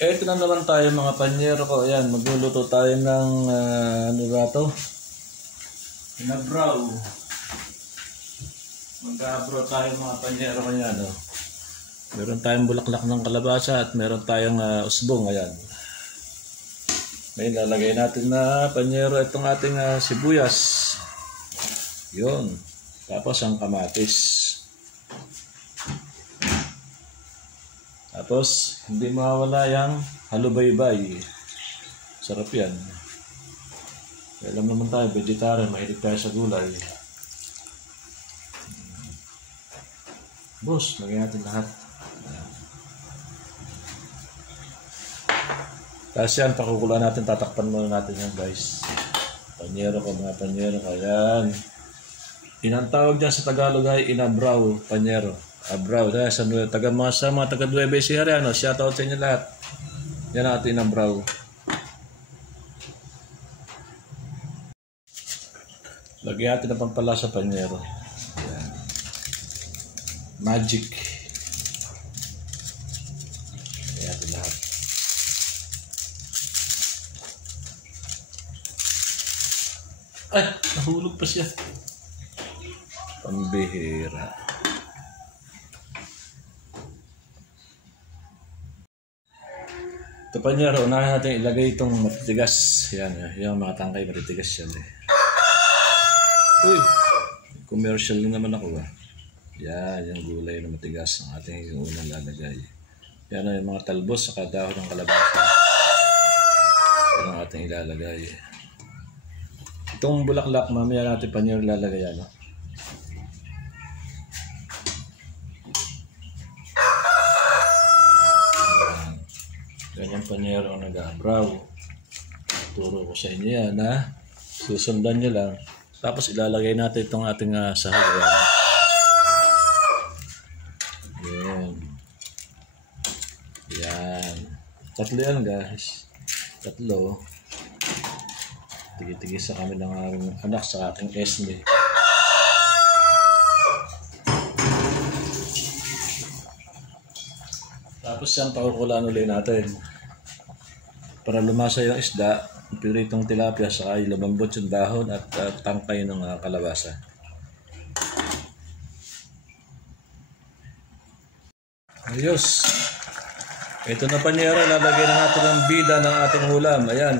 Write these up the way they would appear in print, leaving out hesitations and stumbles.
Eto na naman tayo mga panyero ko. Ayan, magluluto tayo ng ano ba to? Inabraw. Mag-abraw tayo mga panyero ko yan. Oh. Meron tayong bulaklak ng kalabasa at meron tayong usbong. Ayan. May lalagay natin na panyero itong ating sibuyas. Yun. Tapos ang kamatis. Tapos, hindi mawala yung halubaybay. Sarap yan. Alam naman tayo, vegetarian, mahilig tayo sa gulay. Boss, lagyan natin lahat. Tapos yan, pakukulaan natin, tatakpan muna natin yan guys. Panyero ko, mga panyero ko. Yan. Inantawag dyan sa Tagalog ay inabraw, panyero. Abraw, dahil sa mga taga Nueva Ecija, ano, shoutout sa inyo lahat. Yan ang ating abraw. Lagyan natin na pampalasa panyero. Yan. Magic. Lagyan natin lahat. Ay, nahulog pa siya. Pambihira. Ito panyero, unahin natin ilagay itong matitigas. Yan, yung mga tangkay matitigas yan eh. Uy! Commercial na naman ako ba? Yan, yung gulay na matigas ang ating unang lalagay. Yan yung mga talbos sa dahon ng kalabasa. Yan ang ating ilalagay. Itong bulaklak, mamaya natin panyero lalagay yan. No? Ganyan panyero ang nag-abraw. Turo ko sa inyo yan ha. Susundan nyo lang. Tapos ilalagay natin itong ating sahog. Yan. Yan. Tatlo yan guys. Tatlo. Tigi-tigisa kami ng aking anak sa aking Esme. Tapos yan, pakukulaan ulit natin. Para lumasa yung isda, piritong tilapia, saka lumambot yung dahon at tangkay ng kalabasa. Ayos. Ito na panyero, lalagay na natin ang bida ng ating ulam. Ayan.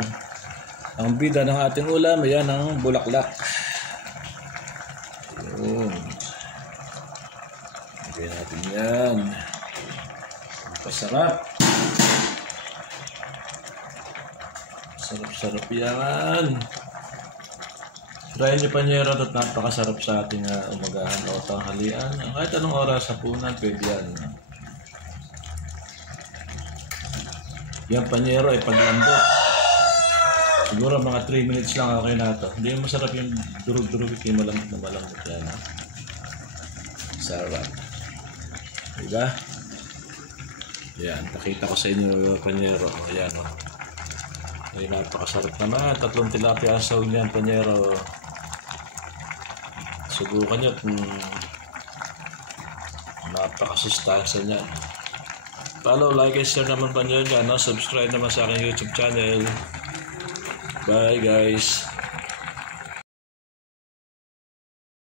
Ang bida ng ating ulam, ayan ang bulaklak. Ayun. Lagay natin yan. Pasarap. Sarap-sarap yan. Try nyo panyero at napakasarap sa ating umagahan o tanghalian. Kahit anong oras sa punan, pwede yan. Yan panyero ay paglambot. Siguro mga 3 minutes lang okay na ito. Hindi masarap yung durug-durug yung malambot na malambot yan. Sarap. Diba? Yan, pakita ko sa inyo panyero. Ayan o. Ay napakasarap naman. 3 tilapia asaw niyan panyero. Subukan nyo. Napakasustansya niyan. Follow, like, and share naman panyero niyan. No? Subscribe naman sa aking YouTube channel. Bye guys.